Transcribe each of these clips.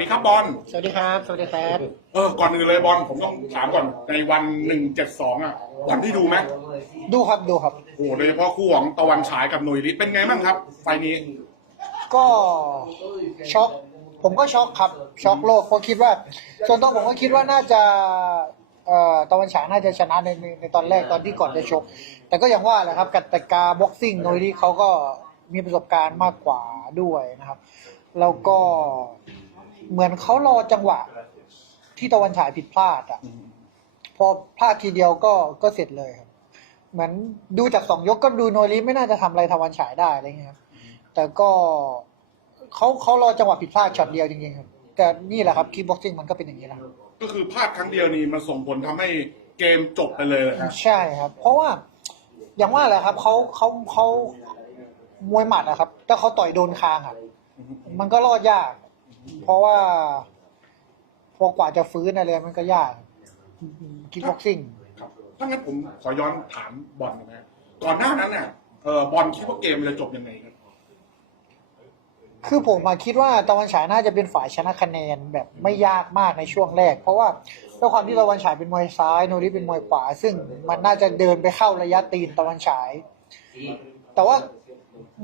ดีครับบอล สวัสดีครับ สวัสดีครับ เออ ก่อนอื่นเลยบอลผมต้องถามก่อนในวันหนึ่งเจ็ดสองอะบอลที่ดูไหมดูครับ ดูครับ โอ้โหโดยเฉพาะคู่ของตะวันฉายกับหน่วยลิศเป็นไงบ้างครับ ไฟล์นี้ ก็ช็อก ผมก็ช็อกครับ ช็อกโลกเพราะคิดว่า ส่วนตัวผมก็คิดว่าน่าจะเอ่อตะวันฉายน่าจะชนะในในในตอนแรกตอนที่ก่อนจะชก แต่ก็อย่างว่าแหละครับกติกาบ็อกซิ่งโดยที่เขาก็มีประสบการณ์มากกว่าด้วยนะครับ แล้วก็ เหมือนเขารอจังหวะ ที่ตะวันฉายผิดพลาดอะพอพลาดทีเดียวก็ก็เสร็จเลยครับ เหมือนดูจากสองยกก็ดูโนริไม่น่าจะทำอะไรทวันฉายได้อะไรเงี้ยครับ แต่ก็เขาเขารอจังหวะผิดพลาดช็อตเดียวจริงๆครับ แต่นี่แหละครับคีบ็อกซิ่งมันก็เป็นอย่างนี้แหละก็คือพลาดครั้งเดียวนี่มันส่งผลทำให้เกมจบไปเลยนะใช่ครับ เพราะว่าอย่างว่าแหละครับเขาเขาเขามวยหมัดนะครับ ถ้าเขาต่อยโดนคางอะมันก็รอดยาก เพราะว่าพอกว่าจะฟื้นอะไรมันก็ยากคีบ็อกซิ่ง ครับถ้างั้นผมขอย้อนถามบอลนะฮะก่อนหน้านั้นน่ะเออบอลคิดว่าเกมมันจะจบยังไงครับคือผมมาคิดว่าตะวันฉายน่าจะเป็นฝ่ายชนะคะแนนแบบไม่ยากมากในช่วงแรก เพราะว่าด้วยความที่ตะวันฉายเป็นมวยซ้ายโนริเป็นมวยขวา ซึ่งมันน่าจะเดินไปเข้าระยะตีนตะวันฉาย แต่ว่า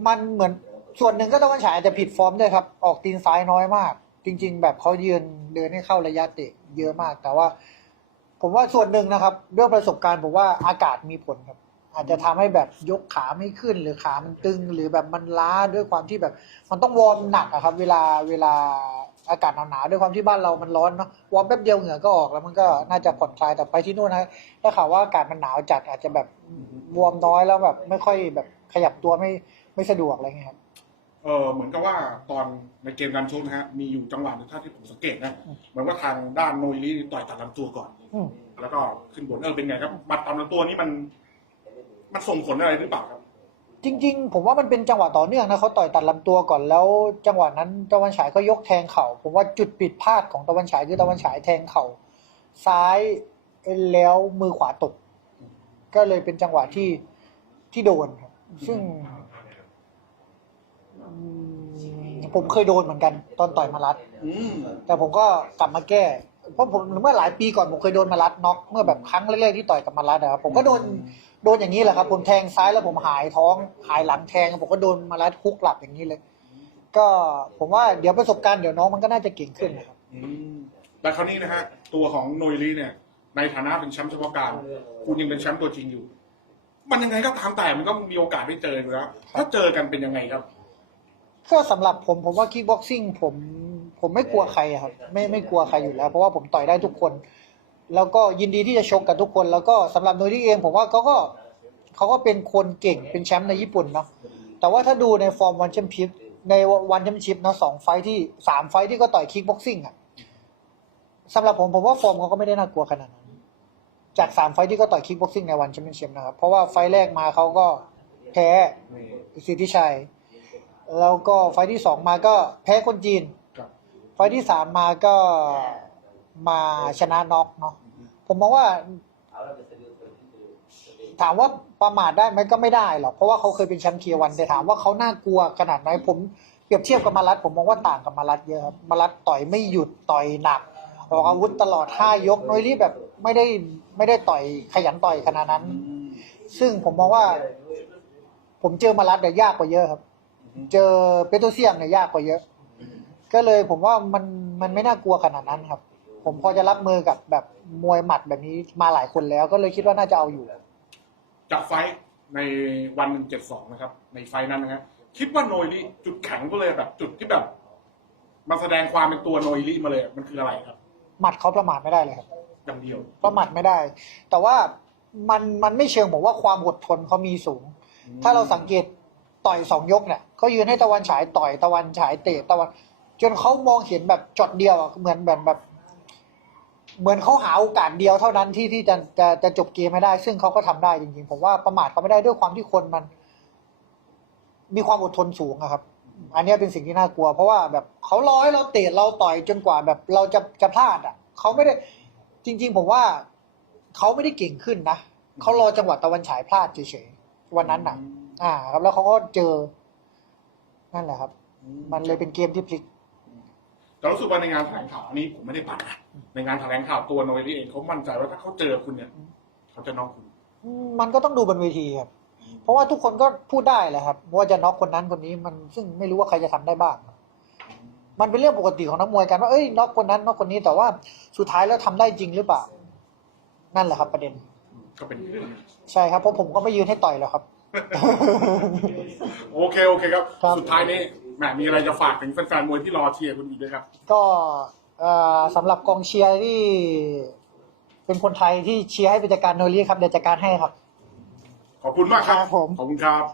มันเหมือน ส่วนหนึ่งก็ตะวันฉายอาจจะผิดฟอร์มด้วยครับ ออกตีนซ้ายน้อยมาก จริง ๆ แบบเขายืนเดินให้เข้าระยะเตะเยอะมาก แต่ว่า ผมว่าส่วนหนึ่งนะครับด้วยประสบการณ์ผมว่าอากาศมีผลครับ อาจจะทำให้แบบยกขาไม่ขึ้นหรือขามันตึง หรือแบบมันล้าด้วยความที่แบบ มันต้องวอร์มหนักอะครับ เวลาเวลาอากาศหนาวๆด้วยความที่บ้านเรามันร้อนเนาะวอร์มแป๊บเดียวเหงื่อก็ออกแล้วมันก็น่าจะผ่อนคลายแต่ไปที่นู่นนะถ้าข่าวว่าอากาศมันหนาวจัดอาจจะแบบวอร์มน้อยแล้วแบบ ไม่ค่อยแบบขยับตัวไม่ไม่สะดวกอะไรเงี้ยครับ เออเหมือนกับว่าตอนในเกมการชกนะฮะมีอยู่จังหวะหนึงถ้าที่ผมสังเกตนะเหมือนว่าทางด้านโนยลิต่อยตัดลำตัวก่อน อืม แล้วก็ขึ้นบนเออเป็นไงครับบัตรตามลำตัวนี่มัน มันส่งผลอะไรหรือเปล่าครับ จริง ๆ ผมว่ามันเป็นจังหวะต่อเนื่องนะเขาต่อยตัดลำตัวก่อนแล้ว จังหวะนั้นตะวันฉายก็ยกแทงเข่าผมว่าจุดผิดพลาดของตะวันฉายคือตะวันฉายแทงเข่าซ้ายแล้วมือขวาตก ก็เลยเป็นจังหวะที่ที่โดนครับ ซึ่งอืม ผมเคยโดนเหมือนกัน ตอนต่อยมารัดอืมแต่ผมก็กลับมาแก้ เพราะผมเมื่อหลายปีก่อนผมเคยโดนมารัดน็อกเมื่อแบบครั้งแรกๆที่ต่อยกับมารัดอะครับผมก็โดนโดนอย่างนี้แหละครับ ผมแทงซ้ายแล้วผมหายท้องหายหลังแทงผมก็โดนมารัดคุกหลับอย่างนี้เลย ก็ผมว่าเดี๋ยวประสบการณ์เดี๋ยวน้องมันก็น่าจะเก่งขึ้นนะครับ อืมแต่คราวนี้นะฮะตัวของโนยลีเนี่ย ในฐานะเป็นแชมป์เฉพาะการ คุณยังเป็นแชมป์ตัวจริงอยู่ มันยังไงก็ตามแต่มันก็มีโอกาสได้เจออยู่แล้วถ้าเจอกันเป็นยังไงครับ ก็สำหรับผมผมว่าคิกบ็อกซิ่งผมผมไม่กลัวใครอะครับ ไม่ไม่กลัวใครอยู่แล้ว เพราะว่าผมต่อยได้ทุกคน แล้วก็ยินดีที่จะชกกับทุกคน แล้วก็สำหรับโนริเองผมว่าเขาก็เขาก็เป็นคนเก่งเป็นแชมป์ในญี่ปุ่นเนาะแต่ว่าถ้าดูในฟอร์มวันแชมเปี้ยนในวันแชมเปี้ยนชิพเนาะสองไฟที่สามไฟที่ก็ต่อยคิกบ็อกซิ่งอะสำหรับผมผมว่าฟอร์มเขาก็ไม่ได้น่ากลัวขนาดนั้นจากสามไฟที่ก็ต่อยคิกบ็อกซิ่งในวันแชมเปี้ยนชิพนะครับเพราะว่าไฟแรกมาเขาก็แพ้สิทธิชัย แล้วก็ไฟล์ที่สองมาก็แพ้คนจีน ครับ ไฟล์ที่สามมาก็มาชนะน็อกเนาะผมมองว่า ถามว่าประมาทได้ไหมก็ไม่ได้หรอกเพราะว่าเขาเคยเป็นแชมป์เคียร์วันแต่ถามว่าเขาน่ากลัวขนาดไหนผมเปรียบเทียบกับมารัตผมมองว่าต่างกับมารัตเยอะครับมารัตต่อยไม่หยุดต่อยหนักออกอาวุธตลอดห้ายกน้อยรีแบบไม่ได้ไม่ได้ต่อยขยันต่อยขนาดนั้น ซึ่งผมมองว่า ผมเจอมารัตเนี่ยยากกว่าเยอะครับ เจอเปโตรเซียมเนี่ยยากกว่าเยอะ ก็เลยผมว่ามันมันไม่น่ากลัวขนาดนั้นครับ ผมพอจะรับมือกับแบบมวยหมัดแบบนี้มาหลายคนแล้ว ก็เลยคิดว่าน่าจะเอาอยู่ จากไฟท์ในวันหนึ่งเจ็ดสองนะครับ ในไฟท์นั้นนะฮะคิดว่าโนยลีจุดแข็งก็เลยแบบ จุดที่แบบ มาแสดงความเป็นตัวโนยลีมาเลย มันคืออะไรครับหมัดเขาประมาทไม่ได้เลยครับอย่างเดียวประมาทไม่ได้ แต่ว่ามันมันไม่เชิงบอกว่าความอดทนเขามีสูง ถ้าเราสังเกต ต่อยสองยกเนี่ยเขายืนให้ตะวันฉายต่อยตะวันฉายเตะตะวัน จนเขามองเห็นแบบจอดเดียวอะเหมือนแบบแบบ เหมือนเขาหาโอกาสเดียวเท่านั้นที่ที่จะจะจะจบเกมไม่ได้ ซึ่งเขาก็ทำได้จริงๆ ผมว่าประมาทเขาไม่ได้ด้วยความที่คนมัน มีความอดทนสูงอะครับ อันนี้เป็นสิ่งที่น่ากลัว เพราะว่าแบบเขาร้อยเราเตะเราต่อยจนกว่าแบบเราจะจะพลาดอะเขาไม่ได้ จริง ๆ ผมว่าเขาไม่ได้เก่งขึ้นนะเขารอจังหวะตะวันฉายพลาดเฉยๆวันนั้นน่ะ อ่า ครับแล้วเขาก็เจอ นั่นแหละครับ มันเลยเป็นเกมที่พลิก แต่แต่รู้สึกว่าในงานแถลงข่าวอันนี้ผมไม่ได้ปัดนะในงานแถลงข่าวตัวโนเอลี่เองเขามั่นใจว่าถ้าเขาเจอคุณเนี่ย เขาจะน็อกคุณอืมมันก็ต้องดูบนเวทีครับ เพราะว่าทุกคนก็พูดได้แหละครับ ว่าจะน็อกคนนั้นคนนี้มันซึ่งไม่รู้ว่าใครจะทำได้บ้าง มันเป็นเรื่องปกติของนักมวยกันว่าเอ้ยน็อกคนนั้นน็อกคนนี้แต่ว่าสุดท้ายแล้วทำได้จริงหรือเปล่า นั่นแหละครับ ประเด็น ก็เป็นเรื่องใช่ครับเพราะผมก็ไม่ยืนให้ต่อยแล้วครับ โอเคโอเคครับ ครับ สุดท้ายนี้แหมมีอะไรจะฝากถึงแฟนๆมวยที่รอเชียร์คุณอีกด้วยครับ ก็เอ่อสำหรับกองเชียร์ที่ เป็นคนไทยที่เชียร์ให้เป็นจัดการโนรีครับเดี๋ยวจัดการให้ครับ ขอบคุณมากครับ ครับผม ขอบคุณครับ